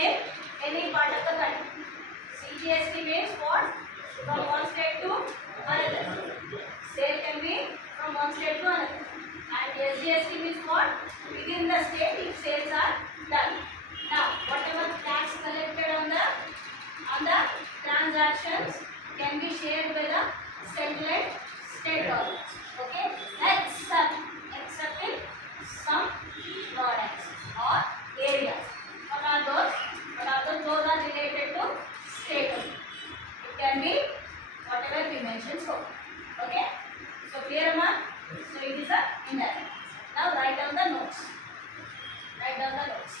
in any part of the country. CGST means what? From one state to another. Sale can be from one state to another. And SGST means what? Within the state if sales are done. Now, whatever tax collected on the transactions can be shared by the central and state governments. Okay? Except in some products or areas. What are those? Those are related to state only. It can be whatever we mentioned so. Okay? So clear, ma? So it is a indirect. Now write down the notes. Write down the notes.